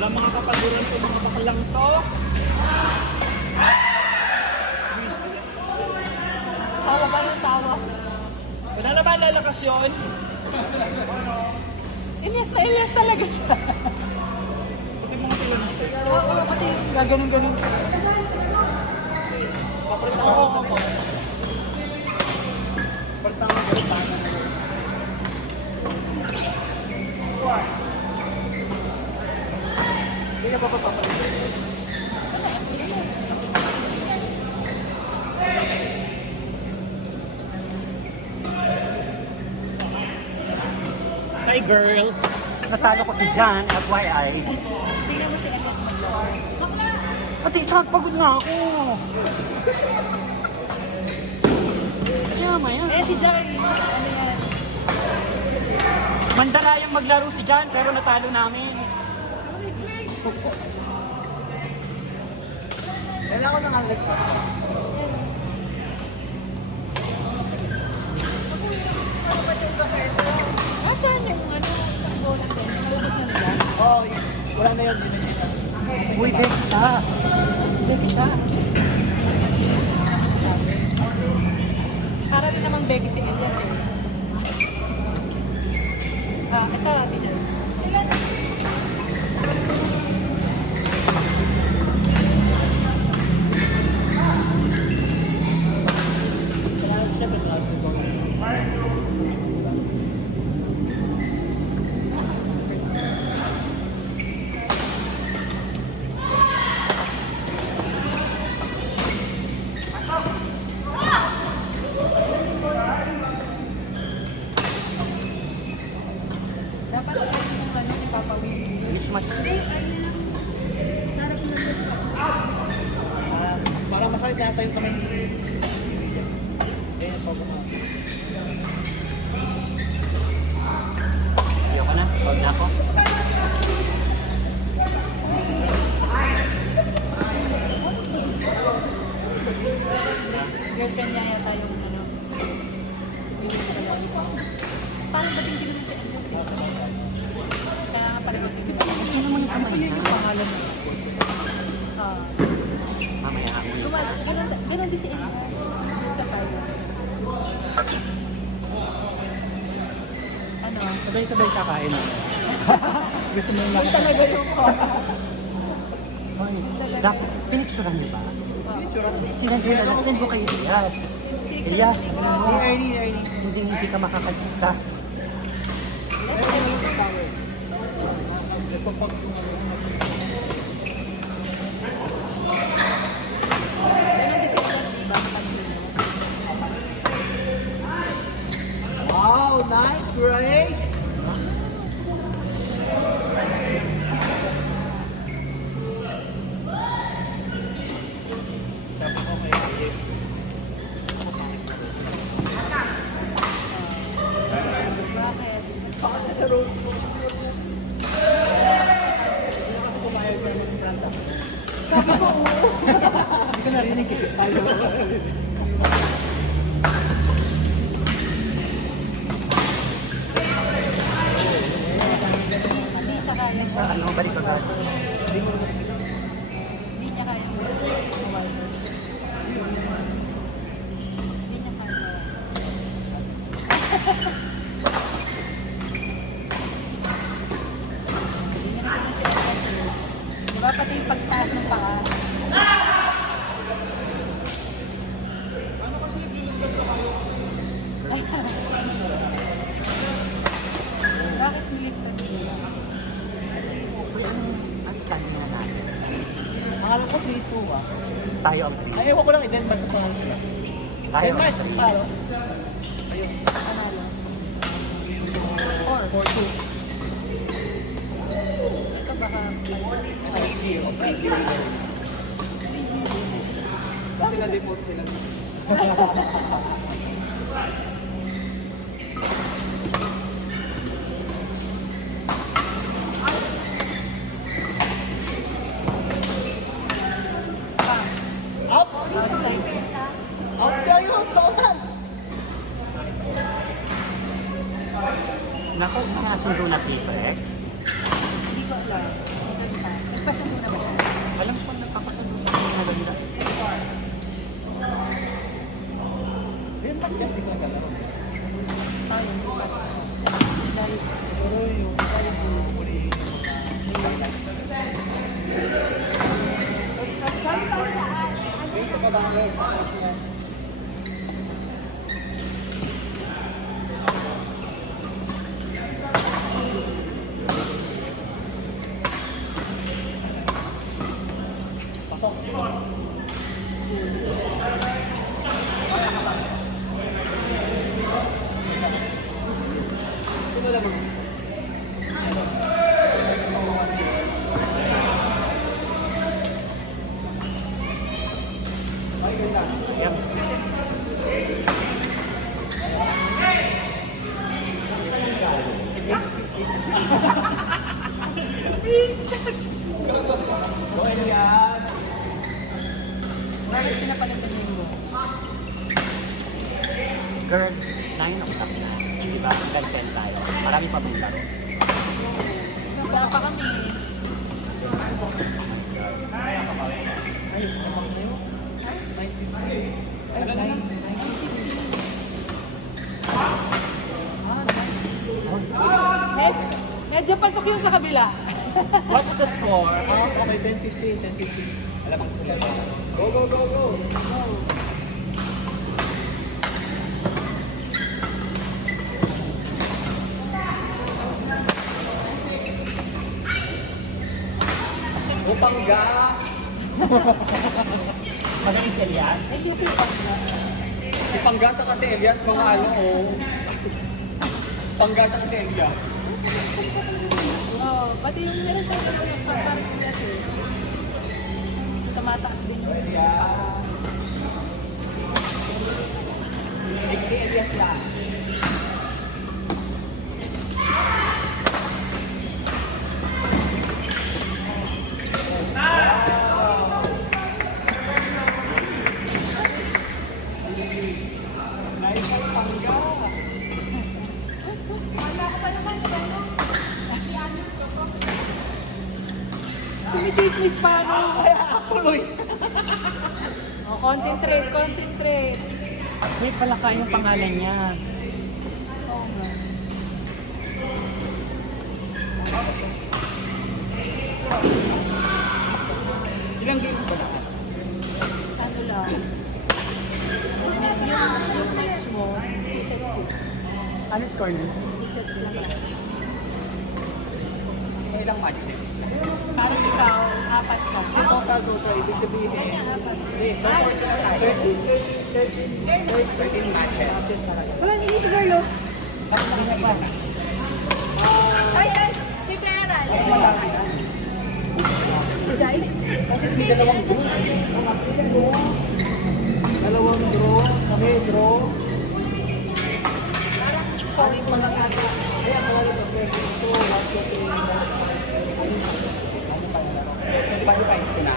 Wala mga kapaluran sa mga bakalang to. Wisit. Tawa ba yung tawa? Wala na ba lalakas yun? Ilyas talaga siya. Pati mga tulad. Oo, pati gaganon-ganon. Paprita ako. Paprita. Hindi ka pa papapalit. Hi girl! Natalo ko si John, FYI. Tingnan mo si Elias mag-laro. Pati Chuck, pagod na ako. Maya. Eh, si Jerry, ano yan? Mandalayang maglaro si John, pero natalo namin. Kailangan ko ng halik pa. Nasaan yung bola din? Nalabas na nila? Oo, wala na yun. Uy, Becky siya. Becky siya. Para rin namang Becky si Elias eh. Ito, Peter. Sila na. Dapat yung ano ni Papa Will. Mismatch. Para masakit na yata yung kamay. Ayan, sobrang ako. Ayoko na, pag na ako. Girlfriend niya yata yung ano. Paano ba din ginawa si Elias eh? Kaya nga pala magiging. Gusto naman yung kamay na. Pangalan mo. Mamaya ako. Ganon din si Elias. Sa tayo. Ano? Sabay-sabay kakain. Gusto mo yung Yung talaga yung Dapat, pinicturean niyo ba? Sinend ko kay Elias. Elias, sabi mo, hindi ka makakagtas. Wow, nice, Grace! Hindi ko narinig eh. Hindi siya kaya. Ano, balik ka agad. Hindi niya kaya. Hindi niya kaya. Diba pati yung pagtaas ng paa? Bakit nilift na dito? Uy, ano standing na natin? Akala ko 3-2 ah. Tayo ang Ay, ewan ko lang, i-Denmark pa nga sila. Tayo ang Denmark, paro. Ayun. Panalo. 4-2. Ito baka 5-0. Kasi na-default sila. Up! outside. Up kayo! Total! Naku, nakasundo na si Prek. Hindi ko alam. Nagpasundo na ba siya? Alam ko nagpapasundo sa mga ganda. Yung podcast di ko nagalaw. Tayo, bukat. Pero yung kaya ko uli sa Batangas. Yan. Oh, Elias! Bakit pinapalitan niyo mo? Girl, 9 o'clock na. Diba? Hanggang 10 tayo. Marami pa bang laro. Wala pa kami. Ay, amang na yun. 9:50. Ay, 9. Medyo pasok yun sa kabila. What's the score? Okay, 10:50. 10:50. Alam ang sila. Go, go, go, go! Upangga! Magaling si Elias. Thank you, sir. Si Pangga sa si Elias, mga ano, oh. Pangga sa si Elias. Wow, pati yung meron siya sa yung parang niya sir. Tumataas din yung Si Elias lang. Sumichismis pa ako. Tuloy! Oh, concentrate, concentrate. Wait, pala ka yung pangalan niya. Oo nga. Ilang games ba lahat? Ano lang. Yung match mo, 2 sets yun. Ano score niya? 2 sets lang. Ilang matches? Parang ikaw, 4 ka. Ang total ko sa ibig sabihin, so 13 matches. Wala, hindi si Garlo. Ay, ay! Si Peral! Kasi may dalawang draw. Dalawang draw, kami draw. Aning mga kata. Ay, ang mga ito, 72, 1, 2, 3, 4, 5. Ano pa yung laro? 25 ko na.